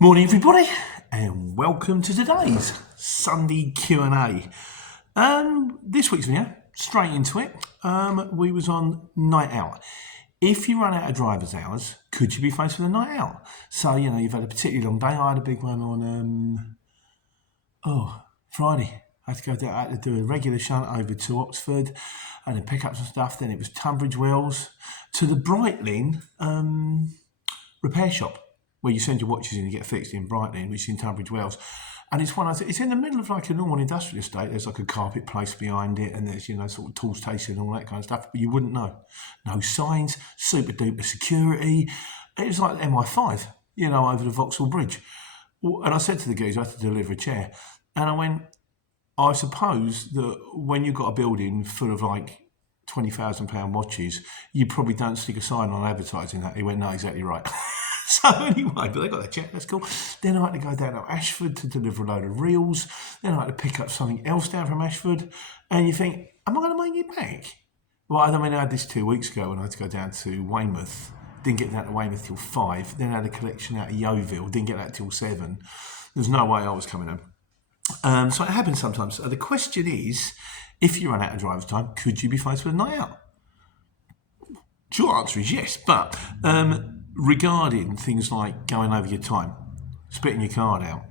Morning everybody and welcome to today's Sunday Q&A. This week's video, straight into it, we was on night out. If you run out of driver's hours, could you be faced with a night out? So, you've had a particularly long day. I had a big one on Friday. I had to do a regular shunt over to Oxford and then pick up some stuff. Then it was Tunbridge Wells to the Brightling repair shop, where you send your watches in and get fixed in Brightling, which is in Tunbridge Wells. And it's in the middle of like a normal industrial estate. There's like a carpet place behind it, and there's, sort of tool station and all that kind of stuff, but you wouldn't know. No signs, super duper security. It was like MI5, over the Vauxhall Bridge. And I said to the geezer, I had to deliver a chair. And I went, I suppose that when you've got a building full of like £20,000 watches, you probably don't stick a sign on advertising that. He went, no, exactly right. So anyway, but they got the check, that's cool. Then I had to go down to Ashford to deliver a load of reels. Then I had to pick up something else down from Ashford. And you think, am I going to make it back? Well, I had this 2 weeks ago when I had to go down to Weymouth. Didn't get down to Weymouth till 5. Then I had a collection out of Yeovil. Didn't get that till 7. There's no way I was coming home. So it happens sometimes. So the question is, if you run out of driver's time, could you be faced with a night out? Short answer is yes, but regarding things like going over your time, spitting your card out,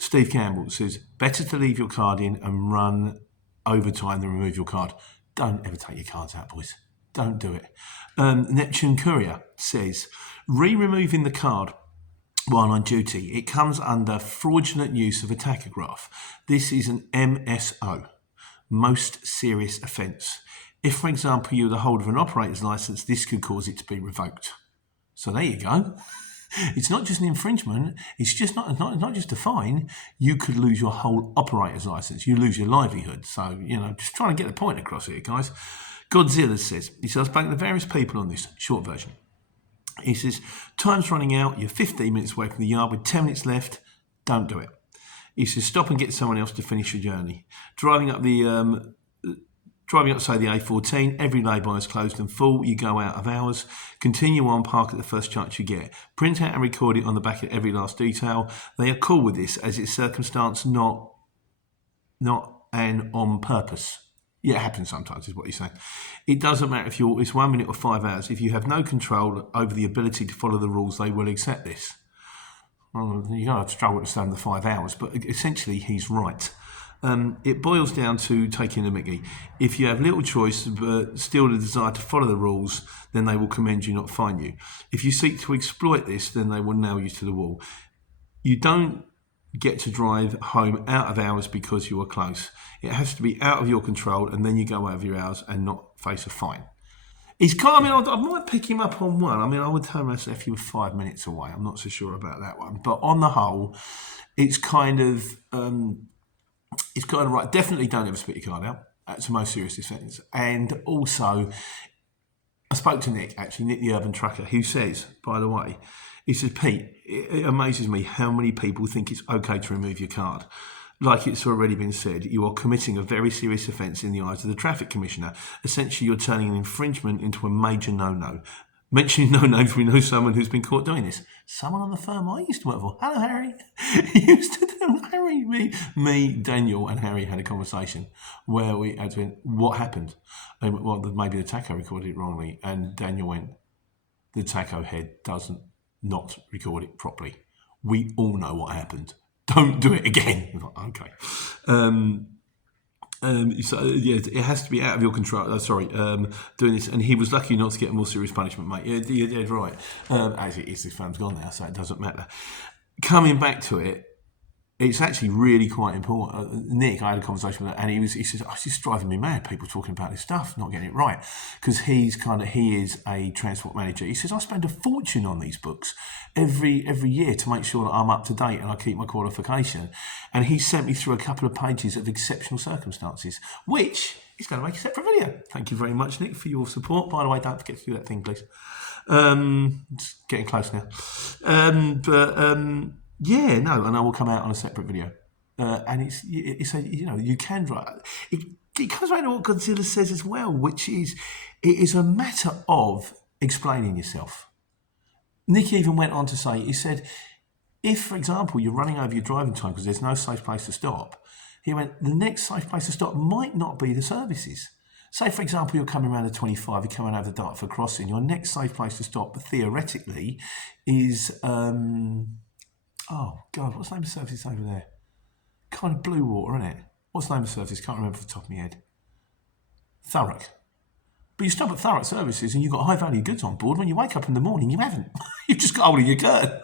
Steve Campbell says, better to leave your card in and run overtime than remove your card. Don't ever take your cards out, boys. Don't do it. Neptune Courier says, removing the card while on duty, it comes under fraudulent use of a tachograph. This is an MSO, most serious offence. If, for example, you're the holder of an operator's licence, this could cause it to be revoked. So there you go. It's not just an infringement. It's just not just a fine. You could lose your whole operator's licence. You lose your livelihood. So, just trying to get the point across here, guys. Godzilla says, he says, I've spoken to various people on this, short version. He says, time's running out. You're 15 minutes away from the yard with 10 minutes left. Don't do it. He says, stop and get someone else to finish your journey. Driving up, say, the A14, every lay-by is closed and full. You go out of hours. Continue on, park at the first chance you get. Print out and record it on the back of every last detail. They are cool with this, as it's circumstance, not an on purpose. Yeah, it happens sometimes, is what he's saying. It doesn't matter if it's 1 minute or 5 hours. If you have no control over the ability to follow the rules, they will accept this. Well, you're going to have to struggle to stand the 5 hours, but essentially he's right. It boils down to taking the mickey. If you have little choice but still the desire to follow the rules, then they will commend you, not fine you. If you seek to exploit this, then they will nail you to the wall. You don't get to drive home out of hours because you are close. It has to be out of your control, and then you go over your hours and not face a fine. He's kind of, I might pick him up on one. I would tell myself if you were 5 minutes away. I'm not so sure about that one. But on the whole, it's kind of right. Definitely don't ever spit your card out. That's the most serious offence. And also, I spoke to Nick the urban trucker, who says, by the way, he says, Pete, it amazes me how many people think it's okay to remove your card. Like it's already been said, you are committing a very serious offence in the eyes of the traffic commissioner. Essentially, you're turning an infringement into a major no-no. Mentioning no names, we know someone who's been caught doing this. Someone on the firm I used to work for. Hello, Harry. He used to do Harry. Me, Daniel, and Harry had a conversation where we had to, what happened? And, well, maybe the taco recorded it wrongly, and Daniel went, the taco head doesn't not record it properly. We all know what happened. Don't do it again. I'm like, okay. So yeah, it has to be out of your control. Doing this, and he was lucky not to get a more serious punishment, mate. Yeah, right. As it is, this firm's gone now, so it doesn't matter. Coming back to it, it's actually really quite important. Nick, I had a conversation with him, and he says, "Oh, it's just driving me mad. People talking about this stuff, not getting it right." Because he is a transport manager. He says, "I spend a fortune on these books every year to make sure that I'm up to date and I keep my qualification." And he sent me through a couple of pages of exceptional circumstances, which is going to make a separate video. Thank you very much, Nick, for your support. By the way, don't forget to do that thing, please. It's getting close now. Yeah, no, and I will come out on a separate video. And it's you can drive. It comes back to what Godzilla says as well, which is it is a matter of explaining yourself. Nick even went on to say, he said, if, for example, you're running over your driving time because there's no safe place to stop, he went, the next safe place to stop might not be the services. Say, for example, you're coming around the 25, you're coming over the Dartford crossing, your next safe place to stop, theoretically, is, oh, God, what's the name of the services over there? Kind of blue water, isn't it? What's the name of the services? Can't remember off the top of my head. Thurrock. But you stop at Thurrock services and you've got high value goods on board. When you wake up in the morning, you haven't. You've just got hold of your curtain.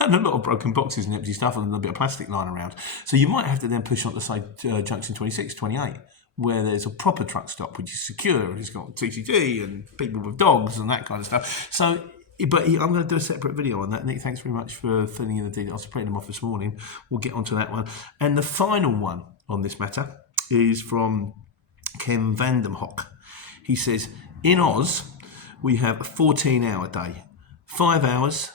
And a lot of broken boxes and empty stuff and a bit of plastic lying around. So you might have to then push on to, say, junction 26, 28, where there's a proper truck stop, which is secure, and it's got TCT and people with dogs and that kind of stuff. So, I'm going to do a separate video on that. Nick, thanks very much for filling in the details. I was printing them off this morning. We'll get onto that one. And the final one on this matter is from Ken Vandenhoek. He says, in Oz, we have a 14-hour day, 5 hours,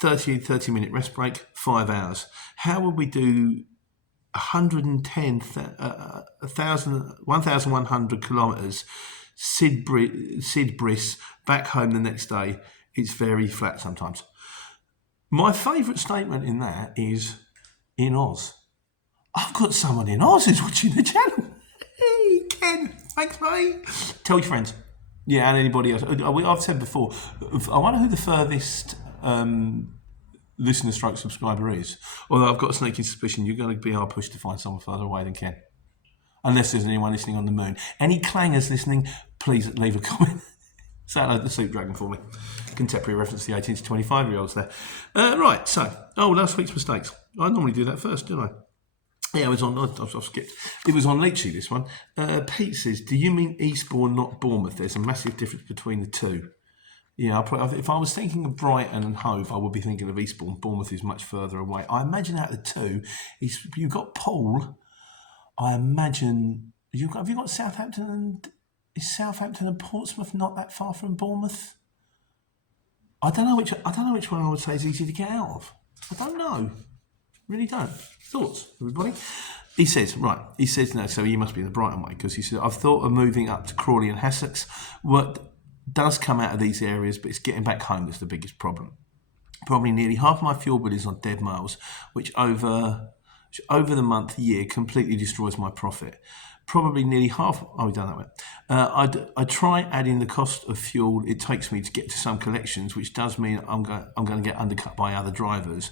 30-minute rest break, 5 hours. How would we do 1,100 kilometres, Sid Briss, back home the next day? It's very flat sometimes. My favourite statement in that is, in Oz. I've got someone in Oz who's watching the channel. Hey, Ken, thanks, mate. Tell your friends. Yeah, and anybody else. I've said before, I wonder who the furthest listener stroke subscriber is. Although I've got a sneaking suspicion you're going to be hard pushed to find someone further away than Ken. Unless there's anyone listening on the moon. Any clangers listening, please leave a comment. Say hello to the Sleep Dragon for me. Contemporary reference to the 18 to 25-year-olds there. Right, so, last week's mistakes. I normally do that first, don't I? Yeah, I've skipped. It was on Leachy, this one. Pete says, do you mean Eastbourne, not Bournemouth? There's a massive difference between the two. Yeah, if I was thinking of Brighton and Hove, I would be thinking of Eastbourne. Bournemouth is much further away. I imagine out of the two, you've got Poole. I imagine have you got Southampton and is Southampton and Portsmouth not that far from Bournemouth? I don't know which one I would say is easy to get out of. I don't know. Really don't. Thoughts, everybody? He says no, so you must be in the Brighton way, because he said, I've thought of moving up to Crawley and Hassocks. What does come out of these areas, but it's getting back home that's the biggest problem. Probably nearly half my fuel bill is on dead miles, which over the month, year, completely destroys my profit. Probably nearly half. Oh, we've done that way. I try adding the cost of fuel it takes me to get to some collections, which does mean I'm going to get undercut by other drivers,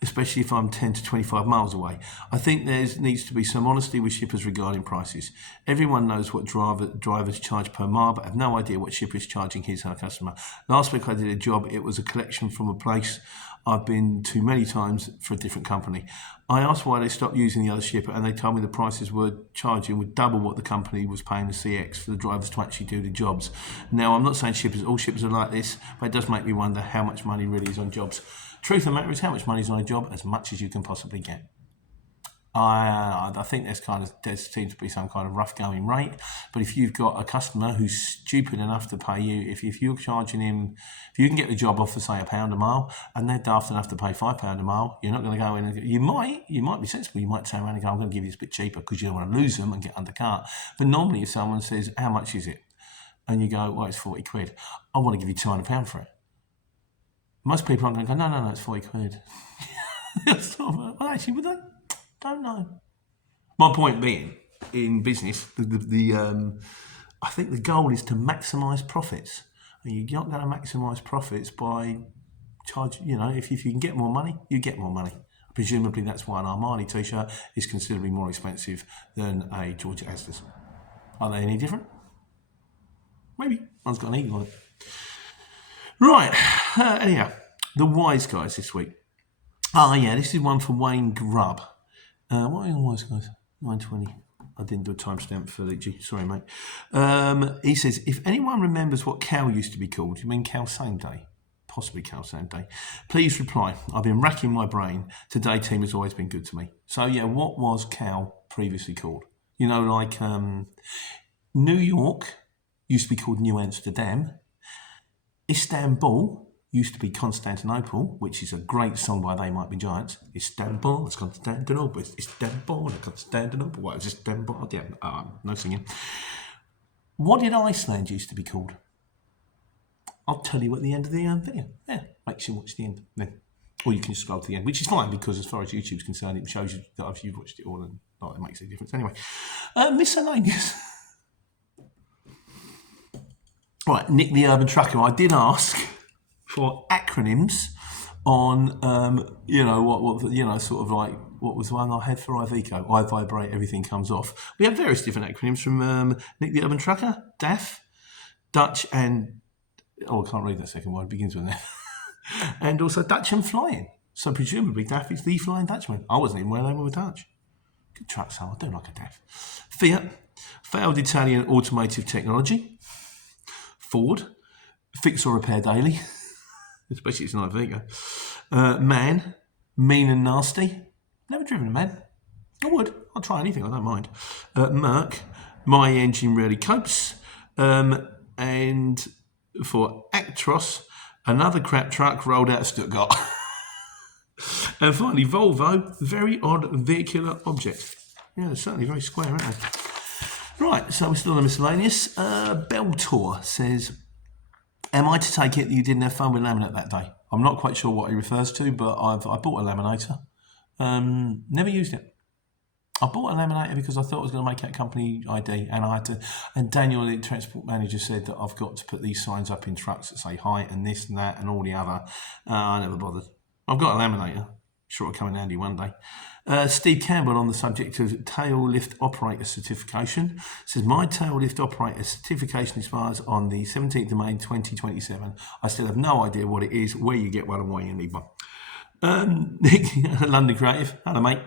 especially if I'm 10 to 25 miles away. I think there needs to be some honesty with shippers regarding prices. Everyone knows what drivers charge per mile, but have no idea what shipper is charging his or her customer. Last week I did a job. It was a collection from a place I've been to many times for a different company. I asked why they stopped using the other shipper, and they told me the prices were charging would double what the company was paying the CX for the drivers to actually do the jobs. Now, I'm not saying all shippers are like this, but it does make me wonder how much money really is on jobs. Truth of the matter is, how much money is on a job? As much as you can possibly get. I think there seems to be some kind of rough going rate, but if you've got a customer who's stupid enough to pay you, if you're charging him, if you can get the job off for say £1 a mile, and they're daft enough to pay £5 a mile, you're not going to go in and you might be sensible. You might turn around and go, I'm going to give you this bit cheaper because you don't want to lose them and get undercut. But normally, if someone says, how much is it? And you go, well, it's 40 quid. I want to give you £200 for it. Most people aren't going to go, no, it's 40 quid. Well, actually, would they? Don't know. My point being, in business, I think the goal is to maximise profits. And you're not going to maximise profits by charging. If you can get more money, you get more money. Presumably, that's why an Armani t-shirt is considerably more expensive than a George Astor's. Are they any different? Maybe. One's got an eagle on it. Right. Anyhow, the wise guys this week. This is one from Wayne Grubb. What are the wise guys? 9:20. I didn't do a timestamp for Leachy. Sorry, mate. He says, if anyone remembers what Cal used to be called, you mean Cal Same Day? Possibly Cal Same Day. Please reply. I've been racking my brain. Today team has always been good to me. So, what was Cal previously called? Like New York used to be called New Amsterdam. Istanbul used to be Constantinople, which is a great song by They Might Be Giants. Istanbul, it's Constantinople, it's Istanbul, it's Constantinople. What is Istanbul? Yeah, no singing. What did Iceland used to be called? I'll tell you at the end of the video. Yeah, make sure you watch the end. Then. Or you can just scroll to the end, which is fine because as far as YouTube's concerned, it shows you that you've watched it all and it makes a difference. Anyway, miscellaneous. Right, Nick the Urban Trucker. I did ask for acronyms on, sort of like what was one I had for Iveco? I vibrate, everything comes off. We have various different acronyms from Nick the Urban Trucker, DAF, Dutch, and I can't read that second one. It begins with an F. And also Dutch and flying. So presumably DAF is the Flying Dutchman. I wasn't even aware they were Dutch. Good truck, so I do like a DAF. Fiat, failed Italian automotive technology. Ford, fix or repair daily. Especially it's an Iveco. Man, mean and nasty. Never driven a Man. I would. I'll try anything. I don't mind. Merc, my engine rarely copes. And for Actros, another crap truck rolled out of Stuttgart. And finally, Volvo, very odd vehicular object. Yeah, they're certainly very square, aren't they? Right, so we're still on the miscellaneous. Beltor says, am I to take it that you didn't have fun with laminate that day? I'm not quite sure what he refers to, but I bought a laminator. Never used it. I bought a laminator because I thought I was going to make out company ID, and I had to. And Daniel, the transport manager, said that I've got to put these signs up in trucks that say height and this and that and all the other. I never bothered. I've got a laminator. Sure, it'll come in handy one day. Steve Campbell on the subject of tail lift operator certification says my tail lift operator certification expires on the 17th of May 2027. I still have no idea what it is, where you get one, and why you need one. Nick, London Creative, hello mate.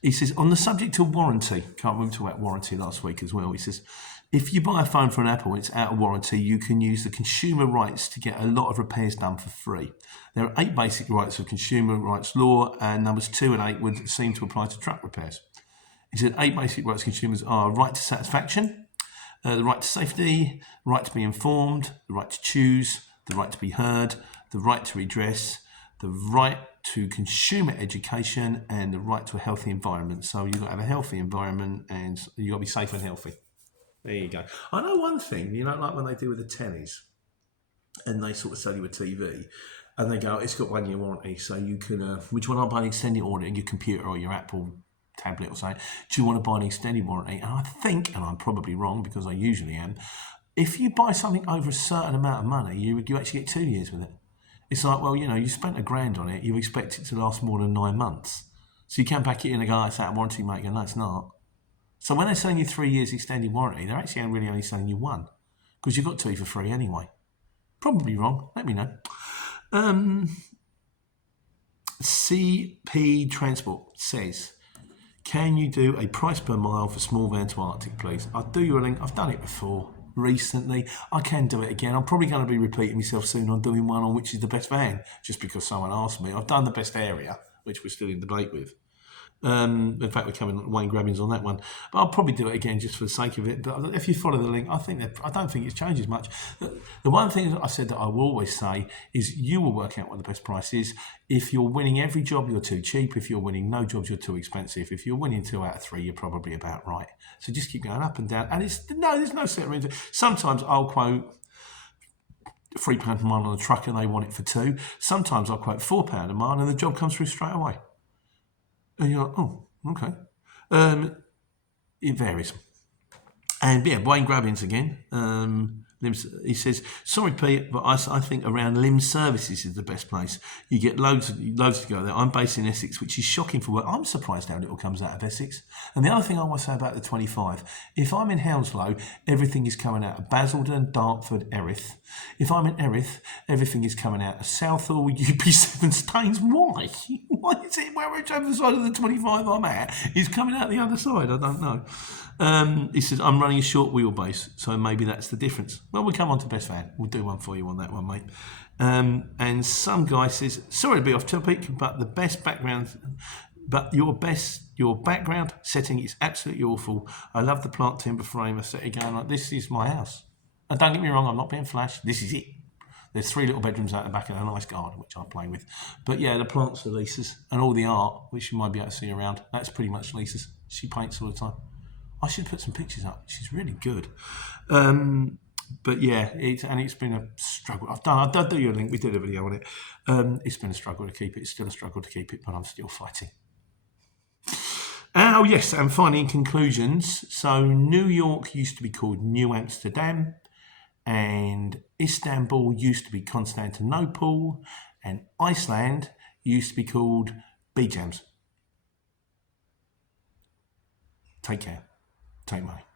He says, on the subject of warranty, can't remember to talk about warranty last week as well. He says, if you buy a phone from Apple and it's out of warranty, you can use the consumer rights to get a lot of repairs done for free. There are 8 basic rights of consumer rights law, and numbers 2 and 8 would seem to apply to truck repairs. He said 8 basic rights consumers are right to satisfaction, the right to safety, right to be informed, the right to choose, the right to be heard, the right to redress, the right to consumer education, and the right to a healthy environment. So you've got to have a healthy environment and you've got to be safe and healthy. There you go. I know one thing, like when they do with the tellies and they sort of sell you a TV and they go, it's got 1 year warranty, so you can, which one I buy an extended warranty on your computer or your Apple tablet or something, do you want to buy an extended warranty? And I think, and I'm probably wrong because I usually am, if you buy something over a certain amount of money, you actually get 2 years with it. It's like, well, you spent £1,000 on it, you expect it to last more than 9 months. So you can back it in and go, it's out of warranty, mate, and no, it's not. So when they're selling you 3 years extended warranty, they're actually really only selling you 1 because you've got 2 for free anyway. Probably wrong. Let me know. CP Transport says, can you do a price per mile for small van to Arctic, please? I'll do you a link. I've done it before recently. I can do it again. I'm probably going to be repeating myself soon on doing one on which is the best van, just because someone asked me. I've done the best area, which we're still in debate with. In fact, we're coming Wayne Grabbins on that one, but I'll probably do it again just for the sake of it. But if you follow the link, I don't think it changes much. The one thing that I said that I will always say is you will work out what the best price is. If you're winning every job, you're too cheap. If you're winning no jobs, you're too expensive. If you're winning 2 out of 3, you're probably about right. So just keep going up and down. And there's no set reason. Sometimes I'll quote £3 a mile on a truck and they want it for 2. Sometimes I'll quote £4 a mile and the job comes through straight away. And you're like, oh, okay. It varies. And yeah, Wayne Grabbins again. He says, sorry, Pete, but I think around Limb Services is the best place. You get loads to go there. I'm based in Essex, which is shocking for work. I'm surprised how little comes out of Essex. And the other thing I want to say about the 25, if I'm in Hounslow, everything is coming out of Basildon, Dartford, Erith. If I'm in Erith, everything is coming out of Southall, UP7 Staines. Why? Why is it where whichever side of the 25 I'm at is coming out the other side? I don't know. He says, I'm running a short wheelbase, so maybe that's the difference. Well, we'll come on to best van. We'll do one for you on that one, mate. And some guy says, sorry to be off topic, but your background setting is absolutely awful. I love the plant timber frame. I set it going like, this is my house. And don't get me wrong, I'm not being flash. This is it. There's 3 little bedrooms out the back and a nice garden, which I play with. But yeah, the plants are Lisa's, and all the art, which you might be able to see around, that's pretty much Lisa's. She paints all the time. I should put some pictures up. She's really good. But yeah, it's been a struggle. I'll do you a link. We did a video on it. It's been a struggle to keep it. It's still a struggle to keep it, but I'm still fighting. Oh yes, and finally in conclusions. So New York used to be called New Amsterdam, and Istanbul used to be Constantinople, and Iceland used to be called Bijams. Take care. Take money.